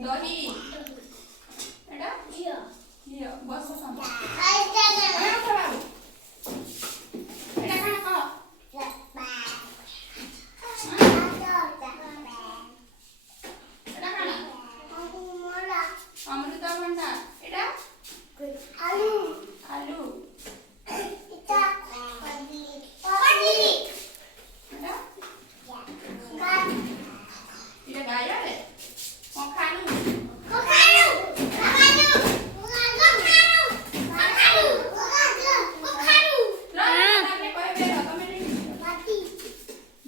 ଦହି ଏଟା ଝିଅ ଝିଅ ବସ ସାମ ଆଇଟା ଆମେ ଖାଉ ଏଟା କଣ କହ ଏଟା କଣ ଅମୃତଭଣ୍ଡା ଏଟା ଆଲୁ ଆଲୁ ଏଟା କଦଳୀ ଏଟା ଗାଈ ଏଟା ଗାଈରେ କଖାରୁ କଖାରୁ ତାପରେ କହିବେ ତମେ ମାଟି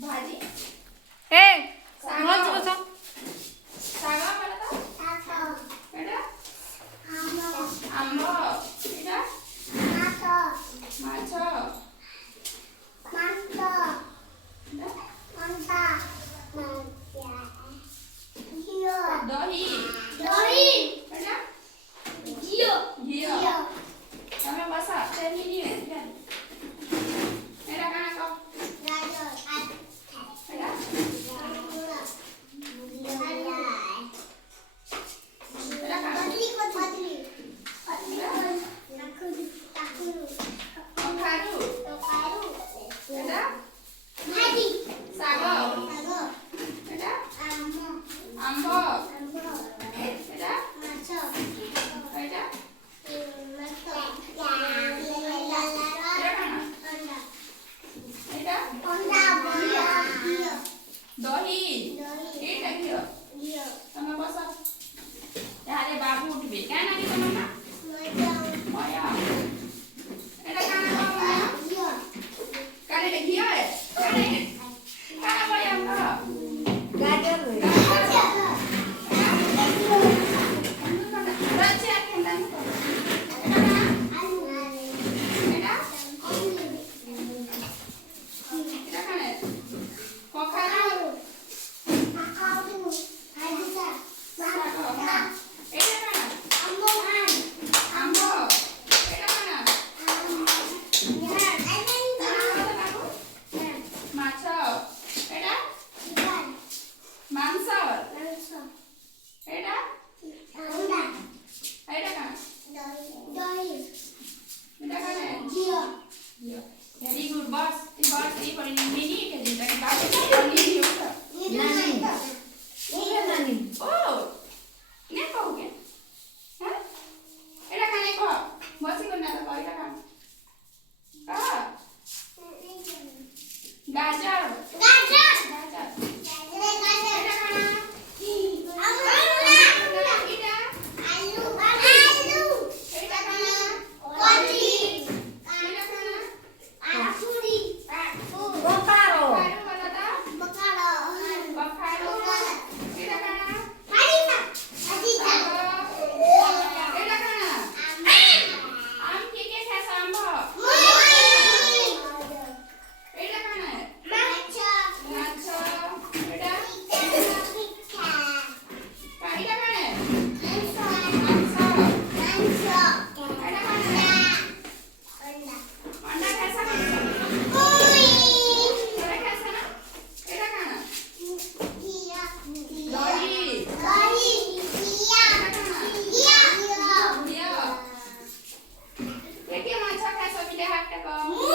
ଭାଜି ଏ ଶାଗ ବସ ବସ ଶାଗ ମାନେ ତ ଶାଗ ଏଟା ଆମ୍ବ ଆମ୍ବ ଏଟା ମାଛ ମାଛ ମାଂସ ଏଟା ଅଣ୍ଡା ଝିଅ ଦହି ଦହି ଏଟା ଝିଅ ଘିଅ ତମେ ବସ ସେଠି ନିଏ ଏଟା କାଣା କହ ଗାଜର ଏଟା ଏଟା କାଣା କଖାରୁ ଏଟା ଶାଗ ଏଟା ଆମ୍ବ ଏଟା ଏଟା ଏଟା କାଣା ଏଟା ଦହି ଏଇଟା ଘିଅ ତମେ ବସ यारे बाबू उठबे क्या नानी बनाना माया एटा काना माया काने रे घिया है काने काना माया का गाजर रे राजा खेलना एटा एटा काने कखारू एटा काना आंबो एटा काना माछ एटा मांस एटा एटा काना एटा काना वेरी गुड बस ई पर मिनी के दिन तक बात नहीं होता नानी ये नानी ओ ने कहोगे हां एटा काने कह बसी करना तो कह एटा काना गाजर गाजर एटा काना एटा काना एटा काना बोकारो कखारू वाला था कखारू एटा काना एटा काना आम के खास आंब एटा काना माछ एटा एटा काना मांस एटा काना अंडा खासा एटा खासा ना एटा काना दही घिया के माछ खास बिले हाट को